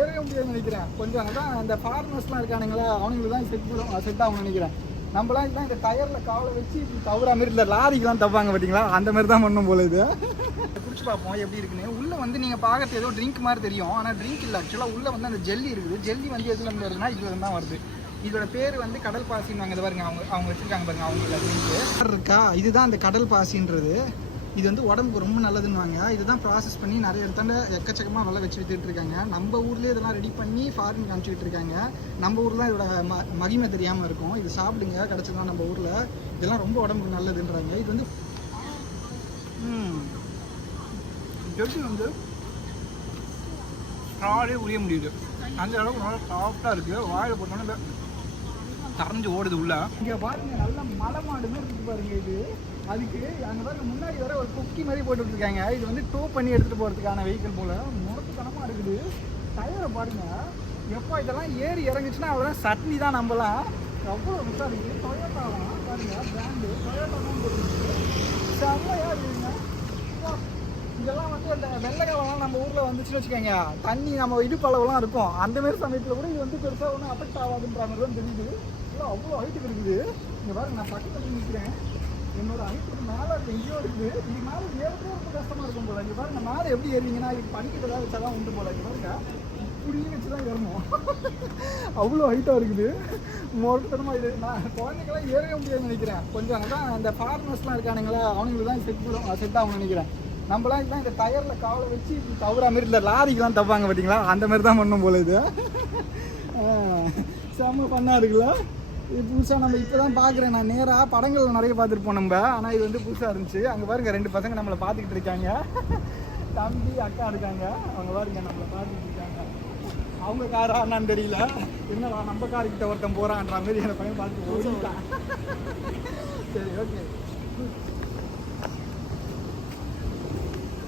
ஏறவே முடியாதுன்னு நினைக்கிறேன். கொஞ்சம் அதான் அந்த ஃபாரினர்ஸ்லாம் இருக்கானுங்களா அவனுங்களுக்கு தான் செட் செட் ஆகும்னு நினைக்கிறேன். நம்மளாம் இதுதான் இந்த டயரில் காவலை வச்சு இப்படி தவறா மாதிரி இந்த லாரிக்கெலாம் தப்பாங்க பார்த்தீங்களா அந்த மாதிரி தான் பண்ணும் போல இது. குடிச்சு பார்ப்போம் எப்படி இருக்குன்னு. உள்ளே வந்து நீங்கள் பார்க்கறது ஏதோ ட்ரிங்க் மாதிரி தெரியும். ஆனால் ட்ரிங்க் இல்லை. ஆக்சுவலாக உள்ளே வந்து அந்த ஜெல்லி இருக்குது. ஜெல்லி வந்து எதுல இருந்து வருதுன்னா இதுல இருந்து தான் வருது. இதோட பேர் வந்து கடல் பாசின்னு வாங்க பாருங்க. அவங்க அவங்க வச்சிருக்காங்க பாருங்க. அவங்க ட்ரிங்க் இருக்கா? இதுதான் அந்த கடல் பாசின்றது. இது வந்து உடம்புக்கு ரொம்ப நல்லதுன்னுவாங்க. இதுதான் ப்ராசஸ் பண்ணி நிறைய இடத்தாண்ட எக்கச்சக்கமாக நல்லா வச்சு வித்துட்டு இருக்காங்க. நம்ம ஊர்லேயே இதெல்லாம் ரெடி பண்ணி ஃபாரின் அனுப்பிச்சிட்டு இருக்காங்க. நம்ம ஊரில் இதோட ம மகிமை தெரியாமல் இருக்கும். இது சாப்பிடுங்க கிடச்சதுலாம் நம்ம ஊரில். இதெல்லாம் ரொம்ப உடம்புக்கு நல்லதுன்றாங்க. இது வந்து ம். வந்து காலே உரிய முடியுது. அந்த அளவுக்கு நல்லா சாஃப்டாக இருக்குது வாயில் போட்டோன்னே கரைஞ்சு ஓடுது உள்ள. இங்கே பாருங்க நல்ல மலை மாடு மாதிரி இருக்கு பாருங்க இது. அதுக்கு அங்கே பாருங்க முன்னாடி வர ஒரு குக்கி மாதிரி போட்டு விட்டுருக்காங்க இது வந்து டோ பண்ணி எடுத்துகிட்டு போகிறதுக்கான வெஹிக்கிள் போல். முரட்டுத்தனமாக இருக்குது. டயரை பாருங்க. எப்போ இதெல்லாம் ஏறி இறங்குச்சுன்னா அவ்வளோதான் சட்னி தான் நம்பலாம் அவ்வளோ மிஸ்ஸாக இருக்குது. டொயோட்டாலாம் பாருங்க பிராண்டு டொயோட்டா தான் போட்டுருக்கு. செம்மையாக இருக்குங்க. இதெல்லாம் வந்து அந்த வெள்ளைக்காலம்லாம் நம்ம ஊரில் வந்துச்சுன்னு வச்சுக்கோங்க. தண்ணி நம்ம இடுப்பளவுலாம் இருக்கும். அந்த மாதிரி சமயத்தில் கூட இது வந்து பெருசாக ஒன்றும் அஃபெக்ட் ஆகாதுன்ற மாதிரி தான் தெரியுது. இல்லை அவ்வளோ ஹைட்டுக்கு இருக்குது. இங்கே பாருங்க நான் பக்கத்தில் நிற்கிறேன் என்னோட ஹைட்டுக்கு மேலே எங்கேயோ இருக்குது. இது மேலே ஏறுறது ரொம்ப கஷ்டமாக இருக்கும் போல. இங்கே பாருங்க மேலே எப்படி ஏறுவீங்கன்னா இது படிக்கிட்டு ஏதாவது வச்சா தான் உண்டு போல. இங்கே பாருங்க இப்படியும் வச்சு தான் ஏறணும் அவ்வளோ ஹைட்டாக இருக்குது. மொரட்டுத்தனமாக இது. நான் குழந்தைங்களாம் ஏறவே முடியாதுன்னு நினைக்கிறேன். கொஞ்சம் அதான் அந்த ஃபாரினர்ஸ்லாம் இருக்கானுங்களா அவங்களுக்கு தான் செட் செட் ஆகும்னு நினைக்கிறேன். நம்மளாம் இதுதான் இந்த டயரில் காவலை வச்சு இப்படி தவறா மாரி இந்த லாரிக்கெலாம் தப்பாங்க பார்த்தீங்களா அந்த மாதிரி தான் பண்ணும் போல இது. செம்ம பண்ணா இருக்குல்ல? இது புதுசாக நம்ம இப்போ தான் பார்க்குறேன் நான் நேராக படங்கள் நிறைய பார்த்துருப்போம் நம்ம. ஆனால் இது வந்து புதுசாக இருந்துச்சு. அங்கே பாருங்க ரெண்டு பசங்க நம்மளை பார்த்துக்கிட்டு இருக்காங்க. தம்பி அக்கா இருக்காங்க. அவங்க பாருங்க நம்மளை பார்த்துக்கிட்டு இருக்காங்க. அவங்க காரா என்னன்னு தெரியல. என்னடா நம்ம காருக்கிட்ட ஒருத்தன் போகிறான்ற மாதிரி என்னை பையன் பார்த்து சரி ஓகே ஓகே ஓகே ஓகே வேணா வேணா வா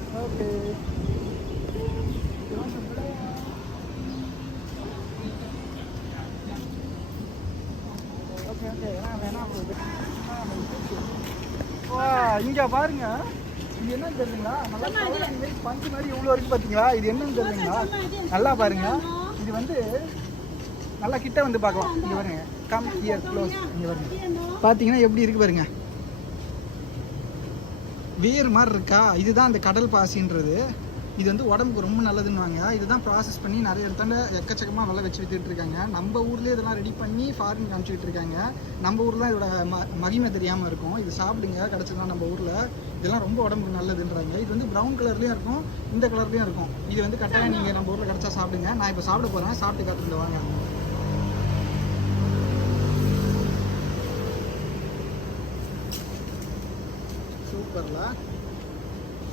இங்க பாருங்க. இது என்னன்னு தெரியுங்களா? நல்லா பஞ்சு மாதிரி இவ்வளோ இருக்கு பார்த்தீங்களா இது என்னன்னு தெரியுங்களா? நல்லா பாருங்க. இது வந்து நல்லா கிட்ட வந்து பார்க்கலாம். இங்க பாருங்க. கம் ஹியர் க்ளோஸ் இங்க பாருங்க. பார்த்தீங்கன்னா எப்படி இருக்கு பாருங்க. வேர் மாதிரி இருக்கா இதுதான் அந்த கடல் பாசின்றது. இது வந்து உடம்புக்கு ரொம்ப நல்லதுன்னுவாங்க. இதுதான் ப்ராசஸ் பண்ணி நிறைய இடத்துல எக்கச்சக்கமாக நல்லா வச்சு வித்துட்டு இருக்காங்க நம்ம ஊர்லேயே இதெல்லாம் ரெடி பண்ணி ஃபாரின் அனுப்பிச்சிட்டு இருக்காங்க நம்ம ஊரில் இதோட ம மகிமை தெரியாமல் இருக்கும். இது சாப்பிடுங்க கிடச்சதுலாம் நம்ம ஊரில். இதெல்லாம் ரொம்ப உடம்புக்கு நல்லதுன்றாங்க. இது வந்து ப்ரௌன் கலர்லேயும் இருக்கும் இந்த கலர்லேயும் இருக்கும். இது வந்து கட்டாயம் நீங்கள் நம்ம ஊரில் கிடச்சா சாப்பிடுங்க. நான் இப்போ சாப்பிட போகிறேன் சாப்பிட்டு காத்துட்டு வாங்க. சூப்பர்ல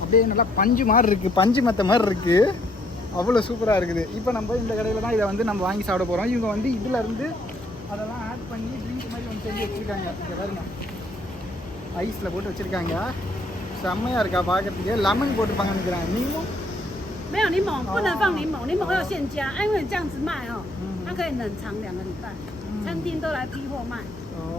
அப்படியே நல்லா பஞ்சு மாதிரி இருக்குது பஞ்சு மத்த மாதிரி இருக்குது அவ்வளோ சூப்பராக இருக்குது இப்போ நம்ம இந்த கடையில் தான் இதை வந்து நம்ம வாங்கி சாப்பிட போகிறோம் இவங்க வந்து இதுல இருந்து அதெல்லாம் ஆட் பண்ணி ட்ரிங்க் மாதிரி ஒன்று செஞ்சு வச்சுருக்காங்க இங்க பாருங்க ஐஸில் போட்டு வச்சுருக்காங்க செம்மையாக இருக்கா பார்க்கறதுக்கு லெமன் போட்டிருப்பாங்க நினைக்கிறேன் நீங்களும் 没有柠檬，不能放柠檬，柠檬要现加，啊因为你这样子卖哦，它可以冷藏两个礼拜， 餐厅都来批货卖，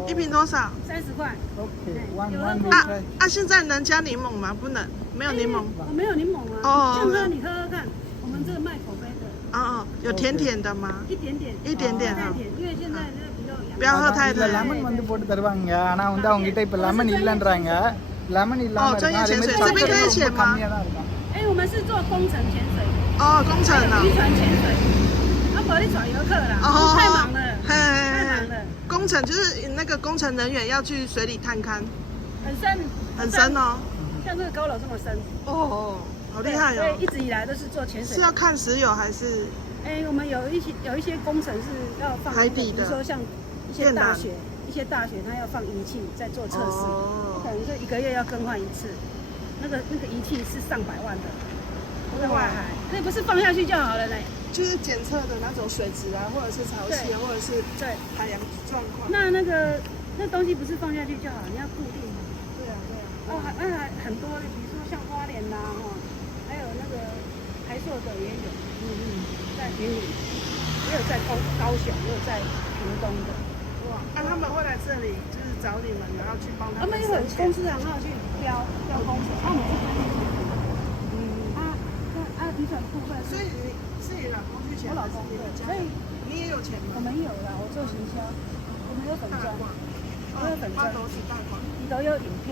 一瓶多少？三十块。 ஓகே ஒன்有 ஒன் 的 啊啊！现在能加柠檬吗？不能，没有柠檬。我没有柠檬哦啊，这样喝你喝喝看，我们这个卖口碑的，哦哦，有甜甜的吗？一点点，一点点啊，太甜，因为现在这个比较不要喝太甜。லெமன் வந்து போட்டு தருவாங்க ஆனால் வந்து அவங்க கிட்ட இப்போ லெமன் இல்லைன்றாங்க லெமன் இல்லாமல்哦专业இருக்கும் அதே潜水மாதிரி这边可以 சக்கரை潜 ரொம்ப 吗 கம்மியாக தான் இருக்கும் 哎，我们是做工程潜水，哦，工程啊渔。船潜水，啊，不会耍游客啦，哦太忙了，嘿太忙了， 工程就是那个工程人员要去水里探勘，很深，很深，哦。像这个高楼这么深，哦，好厉害哦。对，哦！一直以来都是做潜水。是。要看石油还是？哎，我们有一些有一些工程是要放海底的比如说像一些大学，一些大学它要放仪器在做测试，哦。可能就一个月要更换一次，那个那个仪器是上百万的，在外海，那不是放下去就好了嘞。就是检测的那种水质啊，或者是潮汐啊，或者是对，海洋状况。那那个那东西不是放下去就好，你要固定。对啊，对啊。哦，还那还很多，比如说像花莲呐、哈，还有那个台塑的也有，嗯嗯，在云林，也有在高高雄，也有在屏东的。哇，那、他们会来这里，就是找你们，然后去帮他们他们有很深潜。公司行号去标标工程，那我们这边嗯啊，那啊渔船部分是所以你是你老公去 钱还是给你家所以你也有钱我吗？们有啦，我做行销，我们有粉砖，大广，我有粉砖，花都是大广。都有影片。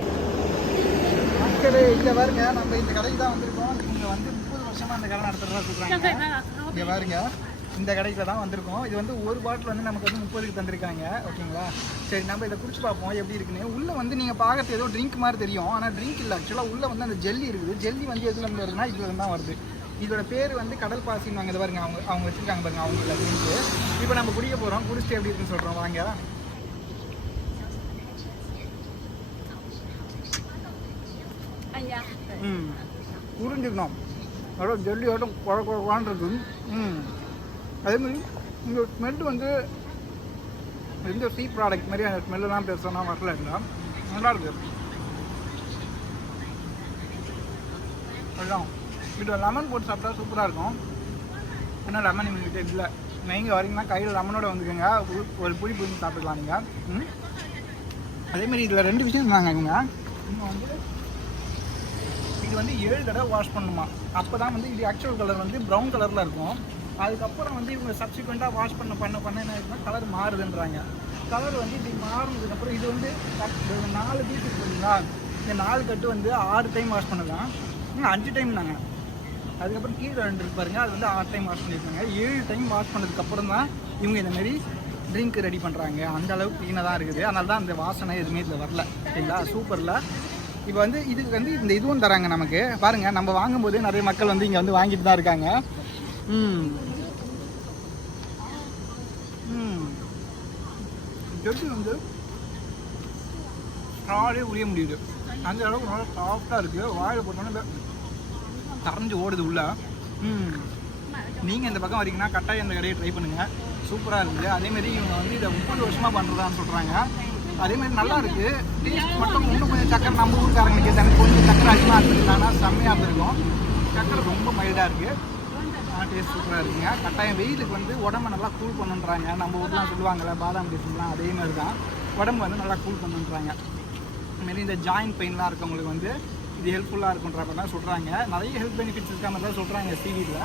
மக்களே இங்கே பாருங்க நம்ம இந்த கடைக்கு தான் வந்திருக்கோம் இவங்க வந்து முப்பது வருஷமா இந்த கடை நடத்துறதா சொல்றாங்க இங்கே பாருங்க இந்த கடைக்கு தான் வந்திருக்கோம் இது வந்து ஒரு பாட்டில் வந்து நமக்கு வந்து முப்பதுக்கு தந்திருக்காங்க ஓகேங்களா சரி நம்ம இதை குடிச்சு பார்ப்போம் எப்படி இருக்குன்னு உள்ளே வந்து நீங்கள் பார்க்கறது ஏதோ ட்ரிங்க் மாதிரி தெரியும் ஆனால் ட்ரிங்க் இல்லை ஆக்சுவலாக உள்ளே வந்து அந்த ஜெல்லி இருக்குது ஜெல்லி வந்து எதுல இருந்து வருதுன்னா இதுல இருந்து தான் வருது இதோட பேர் வந்து கடல் பாசின்னு வாங்க பாருங்க. அவங்க அவங்க வச்சிருக்காங்க பாருங்க அவங்கள மீன்ஸு இப்போ நம்ம குடிக்க போகிறோம் குடிச்சிட்டு எப்படி இருக்குன்னு சொல்கிறோம் வாங்க. ம். உறிஞ்சிக்கணும் நல்லா ஜல்லியோட்டம் குழ குழ இருக்கும் ம். அதேமாதிரி இந்த ஸ்மெல் வந்து எந்த சீ ப்ராடக்ட் மாதிரி அந்த ஸ்மெல்லாம் பெருசாக வரல நல்லா இருக்கு. அதுதான் இதில் லெமன் போட்டு சாப்பிட்டா சூப்பராக இருக்கும். ஆனால் லெமன் இவங்ககிட்ட இல்லை. நீங்கள் வரீங்கன்னா கையில் லெமனோட வந்துக்கோங்க. ஒரு- ஒரு புளி புளி சாப்பிட்டுக்கலாம் நீங்கள் ம்? இதில் ரெண்டு விஷயம் இருந்தாங்க இவங்க. இவங்க வந்து இது வந்து ஏழு தடவை வாஷ் பண்ணுமா. அப்போ தான் வந்து இது ஆக்சுவல் கலர் வந்து ப்ரௌன் கலரில் இருக்கும். அதுக்கப்புறம் வந்து இவங்க சப்சிக்வெண்ட்டாக வாஷ் பண்ண பண்ண பண்ண என்ன இருக்குன்னா கலர் மாறுதுன்றாங்க. கலர் வந்து இப்படி மாறினதுக்கப்புறம் இது வந்து நாலு பீஸ் இருக்குங்களா இந்த நாலு கட்டு வந்து ஆறு டைம் வாஷ் பண்ணலாம். அஞ்சு டைம் நாங்கள் அதுக்கப்புறம் கீழே ரெண்டு இருக்கு பாருங்க. அது வந்து ஆறு டைம் வாஷ் பண்ணியிருக்காங்க. ஏழு டைம் வாஷ் பண்ணதுக்கப்புறம் தான் இவங்க இந்த மாதிரி ட்ரிங்க் ரெடி பண்ணுறாங்க அந்த அளவுக்கு க்ளீனாக தான் இருக்குது. அதனால தான் அந்த வாசனை எதுவுமே இதில் வரல. சரிங்களா? சூப்பரில் இப்போ வந்து இதுக்கு வந்து இந்த இதுவும் தராங்க நமக்கு. பாருங்கள் நம்ம வாங்கும்போது நிறைய மக்கள் வந்து இங்கே வந்து வாங்கிட்டு தான் இருக்காங்க. ம். ஜெட்டு வந்து ஸ்ட்ராலே உரிய முடியுது. அந்த அளவுக்கு நல்லா சாஃப்டாக இருக்குது வாயில் போட்டோன்னே கரைஞ்சி ஓடுது உள்ள. நீங்கள் இந்த பக்கம் வரீங்கன்னா கட்டாயம் இந்த கடையை ட்ரை பண்ணுங்கள் சூப்பராக இருக்குது. அதேமாரி இவங்க வந்து இதை முப்பது வருஷமாக பண்ணுறதான்னு சொல்கிறாங்க அதேமாரி நல்லா இருக்குது டேஸ்ட் மட்டும் இன்னும் கொஞ்சம் சக்கரை நம்ம ஊருக்காரங்களுக்கு ஏதாவது கொஞ்சம் சக்கரை அதிகமாக இருந்துருந்தாங்கன்னா செம்மையாக இருந்திருக்கும். சக்கரை ரொம்ப மைல்டாக இருக்குது டேஸ்ட் சூப்பராக இருக்குங்க. கட்டாயம் வெயிலுக்கு வந்து உடம்ப நல்லா கூல் பண்ணுன்றாங்க. நம்ம ஊர்லாம் சொல்லுவாங்கள்ல பாதாம் டேஸ்ட்லாம் அதே மாதிரி தான். உடம்பு வந்து நல்லா கூல் பண்ணுன்றாங்க. இதுமாரி இந்த ஜாயின்ட் பெயின்லாம் இருக்கவங்களுக்கு வந்து இது ஹெல்ப்ஃபுல்லாக இருக்குன்ற மாதிரி தான் சொல்கிறாங்க நிறைய ஹெல்த் பெனிஃபிட்ஸ் இருக்க மாதிரி தான் சொல்கிறாங்க சிவியில்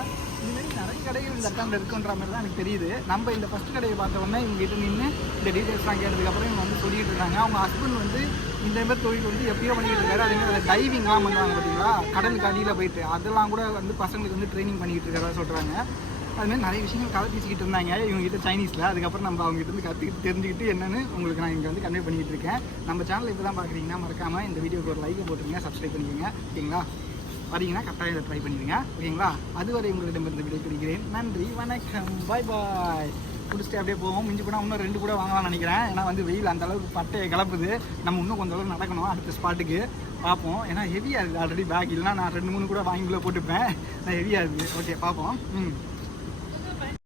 இதுமாரி நிறைய கடைகள் இந்த அக்கௌண்ட் இருக்குன்ற மாதிரி தான் எனக்கு தெரியுது. நம்ம இந்த ஃபஸ்ட் கடையை பார்த்தோன்னே இவங்ககிட்ட நின்று இந்த டீட்டெயில்ஸ்லாம் கேட்டதுக்கப்புறம் இவங்க வந்து சொல்லிட்டு இருக்காங்க. அவங்க ஹஸ்பண்ட் வந்து இந்த மாதிரி தொழில் வந்து எப்பயோ பண்ணிக்கிட்டு இருக்காரு. அதே மாதிரி டைவிங்லாம் பண்ணுவாங்க பார்த்தீங்களா? கடலுக்கு அடியில் போயிட்டு. அதெல்லாம் கூட வந்து பசங்களுக்கு வந்து ட்ரைனிங் பண்ணிக்கிட்டு இருக்கிறதா சொல்கிறாங்க அதுமாதிரி நிறைய விஷயங்கள் கதை பேசிக்கிட்டு இருந்தாங்க. இவங்ககிட்ட சைனீஸில் அதுக்கப்புறம் நம்ம அவங்க கிட்ட இருந்து கற்றுக்கிட்டு தெரிஞ்சுக்கிட்டு என்னன்னு உங்களுக்கு நான் இங்கே வந்து கன்வே பண்ணிக்கிட்டு இருக்கேன். நம்ம சேனல் இப்போ தான் பார்க்குறீங்கன்னா மறக்காமல் இந்த வீடியோக்கு ஒரு லைக்கை போட்டுருங்க சப்ஸ்கிரைப் பண்ணிக்கோங்க. ஓகேங்களா? வரீங்கன்னா கரெக்டாக இதை ட்ரை பண்ணிடுங்க. ஓகேங்களா? அதுவரை உங்களிடம் இருந்து வீடியோ பிடிக்கிறேன் நன்றி வணக்கம். பாய் பாய் குடிச்சிட்டு அப்படியே போவோம். மிஞ்சி போனால் இன்னும் ரெண்டு கூட வாங்கலாம்னு நினைக்கிறேன். ஏன்னா வந்து வெயில் அந்த அளவுக்கு பட்டையை கிளப்புது நம்ம இன்னும் கொஞ்சம் அளவு நடக்கணும். அடுத்த ஸ்பாட்டுக்கு பார்ப்போம். ஏன்னா ஹெவியாக இருக்குது ஆல்ரெடி பேக் இல்லைனா நான் ரெண்டு மூணு கூட வாங்கிக்குள்ளே போட்டுப்பேன். நான் ஹெவியாக இருக்குது ஓகே பார்ப்போம். ம்.